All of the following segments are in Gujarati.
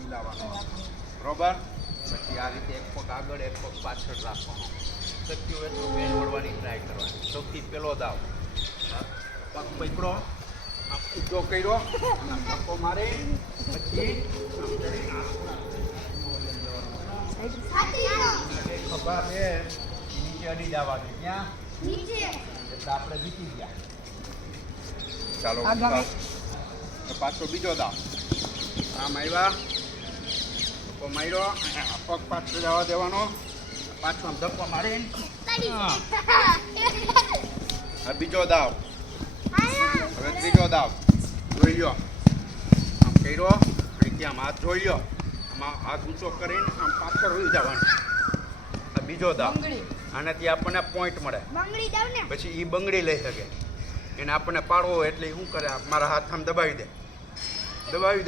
મિલાવવાનો બરોબર. પછી આ રીતે એક પગ આગળ એક પગ પાછળ રાખવાનો. શક્ય હોય તો બેન વળવાની ટ્રાય કરવાની. સૌથી પહેલો દાવ પગ પકડો, આમ ઊંચો કર્યો, ધક્કો મારે, પછી ખભા બે નીચે અડી જવાની. ક્યાં? એટલે આપણે જીતી ગયા. ચાલો પાછો બીજો દાવ. આમ આવ્યા, ધક્કો માર્યો, પગ પાછળ જવા દેવાનો, પાછો આમ ધક્કો મારી. હા બીજો દાવ. હવે ત્રીજો દાવ. જોઈ લો, આમ કર્યો, ત્યાં હાથ જોઈ લો, આમાં હાથ ઊંચો કરીને આમ પાછળ હોઈ જવાનું. આ બીજો દાવ. આનાથી આપણને પોઈન્ટ મળે. પછી એ બંગડી લઈ શકે. એને આપણને પાડવો હોય એટલે શું કરે, મારા હાથ આમ દબાવી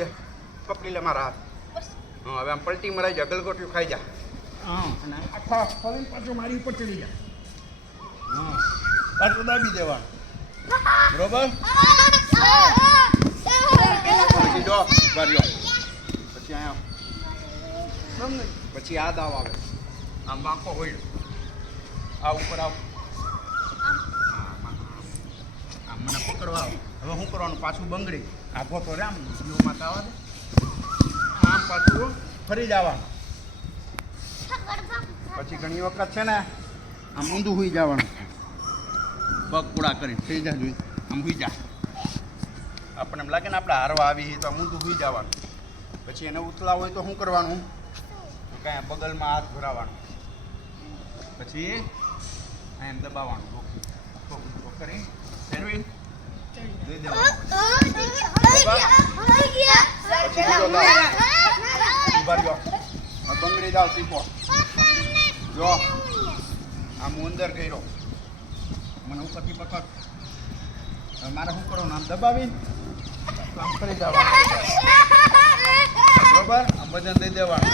દે, પકડી લે મારા હાથ. હા હવે આમ પલટી મરાઈ જા, ગલગોટિયું ખાઈ જા. હા અને આખા ફરીને પાછું મારી ઉપર ચડી જા. હા પાછું દાબી દેવાનું. બરોબર. પછી જો ભર્યો, પછી અહીંયા પછી આ દાવ આવે. આમ આખો હોય, આ ઉપર આવ, મને પકડવા આવે. હવે શું કરવાનું, પાછું બંગડી આખો તો રે આમ જીવમાં આવવા દે, આમ પાછું ફરી જવાનું. પછી ઘણી વખત છે ને આમ ઊંધું હોઈ જવાનું, પગ પૂળા કરી થઈ જા જોઈ, આમ હોઈ જા. આપણને એમ લાગે ને આપણે હારવા આવી તો આમ ઊંધું હોઈ જવાનું. પછી એને ઉથલા હોય તો શું કરવાનું, કાંઈ બગલમાં હાથ ભરાવાનું, પછી એમ દબાવવાનું, કરી ફેરવી દઈ દેવાનું. બંગડી દાવ શીખો. જો આમ હું અંદર કર્યો, મને ઉપરથી પકડ. મારે શું કરવાનું, આમ દબાવીને આમ કરી જવાનું. બરોબર. આમ વજન દઈ દેવાનું.